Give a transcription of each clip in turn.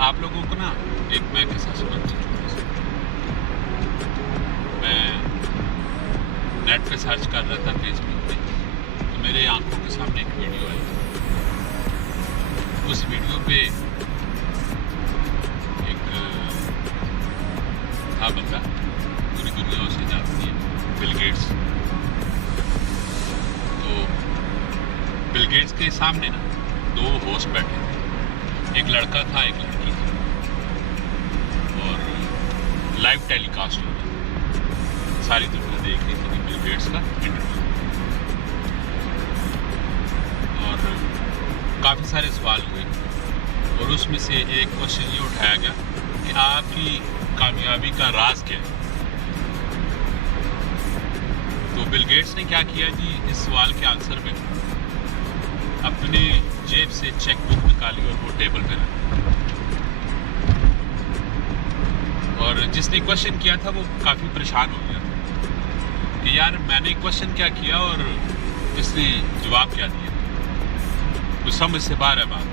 आप लोगों को ना एक मैं किस्सा सुनाता हूँ। मैं नेट पे सर्च कर रहा था फेसबुक पे, तो मेरे आंखों के सामने एक वीडियो आई। उस वीडियो पे एक था बंदा, पूरी दुनिया उसे जानती है, बिल गेट्स। तो बिल गेट्स के सामने ना दो होस्ट बैठे थे, एक लड़का था एक लड़की थी, और लाइव टेलीकास्ट हो रहा, सारी दुनिया देख रही थी कि बिल गेट्स का इंटरव्यू। और काफ़ी सारे सवाल हुए, और उसमें से एक क्वेश्चन ये उठाया गया कि आपकी कामयाबी का राज क्या है। तो बिल गेट्स ने क्या किया जी, इस सवाल के आंसर में अपने जेब से चेक बुक निकाली और वो टेबल पे रखी। और जिसने क्वेश्चन किया था वो काफ़ी परेशान हो गया कि यार मैंने क्वेश्चन क्या किया और इसने जवाब क्या दिया, कुछ समझ से बाहर है बात।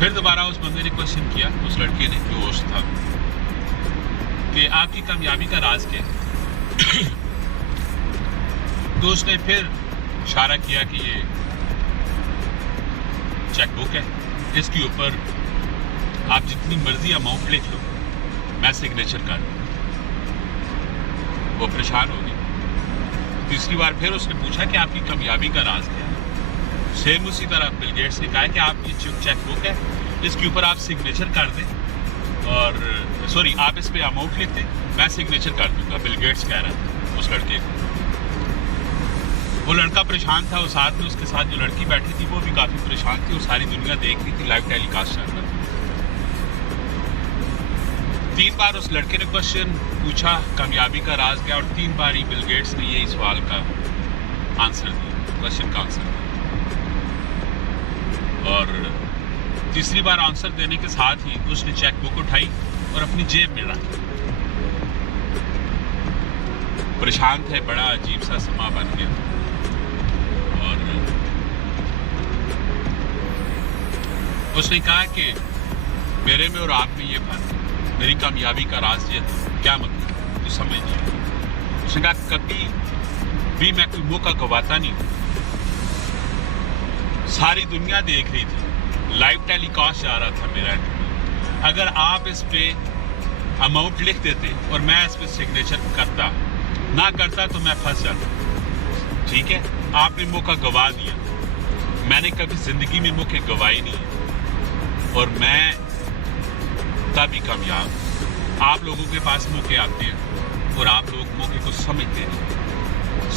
फिर दोबारा उस बंदे ने क्वेश्चन किया, उस लड़के ने जो होस्ट था, कि आपकी कामयाबी का राज क्या है। तो उसने फिर इशारा किया कि ये चेकबुक है, इसके ऊपर आप जितनी मर्जी अमाउंट लिख लो, मैं सिग्नेचर कर दूं। वो परेशान हो गई। तीसरी बार फिर उसने पूछा कि आपकी कामयाबी का राज क्या है। सेम उसी तरह बिल गेट्स ने कहा कि आपकी चेकबुक है, इसके ऊपर आप सिग्नेचर कर दें, और सॉरी आप इस पे अमाउंट लिख दें, मैं सिग्नेचर कर दूंगा। बिल गेट्स कह रहा था उस लड़के को। वो लड़का परेशान था, और साथ में उसके साथ जो लड़की बैठी थी वो भी काफ़ी परेशान थी, और सारी दुनिया देख रही थी, लाइव टेलीकास्ट चल रहा था। 3 बार उस लड़के ने क्वेश्चन पूछा कामयाबी का राज क्या, और 3 बार ही बिल गेट्स ने यही सवाल का आंसर दिया, क्वेश्चन का आंसर दिया। और तीसरी बार आंसर देने के साथ ही उसने चेकबुक उठाई और अपनी जेब में रखी। परेशान थे, बड़ा अजीब सा समा बन गया। और उसने कहा कि मेरे में और आप में ये फर्क है, मेरी कामयाबी का राज ये क्या मतलब तो समझ नहीं आया। उसने कहा कभी भी मैं कोई मौका गवाता नहीं, सारी दुनिया देख रही थी, लाइव टेलीकास्ट जा रहा था मेरा इंटरव्यू। अगर आप इस पे अमाउंट लिख देते और मैं इस पे सिग्नेचर करता ना करता तो मैं फंस जाता। ठीक है, आपने मौका गवा दिया, मैंने कभी जिंदगी में मौके गवाए नहीं है, और मैं तभी कामयाब। आप लोगों के पास मौके आते हैं और आप लोग मौके को समझते नहीं,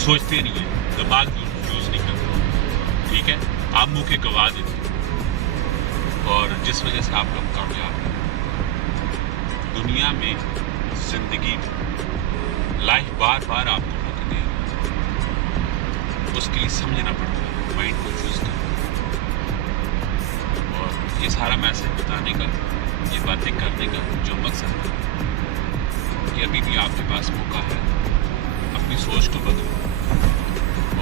सोचते नहीं है, दिमाग यूज नहीं करते। ठीक है, आप मौके गवा देते, और जिस वजह से आप लोग कामयाब हैं दुनिया में, जिंदगी में, लाइफ बार बार आपको मौके दे रही है। उसके लिए समझना पड़ता है, माइंड को चूज करना। और ये सारा मैसेज बताने का, ये बातें करने का जो मकसद है कि अभी भी आपके पास मौका है, अपनी सोच को बदलो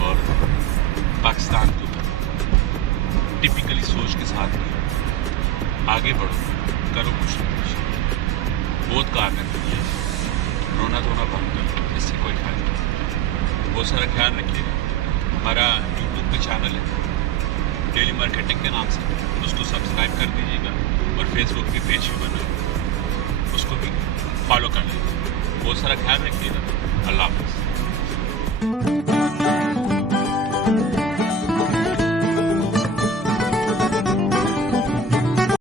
और पाकिस्तान को टिपिकली सोच के साथ आगे बढ़ो, करो कुछ। बहुत कारण है, रोना धोना बंद करो, इससे कोई फायदा नहीं। बहुत सारा ख्याल रखिएगा। हमारा यूट्यूब पे चैनल है डेली मार्केटिंग के नाम से, उसको सब्सक्राइब कर दीजिएगा, और फेसबुक पे पेज भी बना है, उसको भी फॉलो कर लीजिएगा। बहुत सारा ख्याल रखिएगा। अल्लाह हाफ़िज़।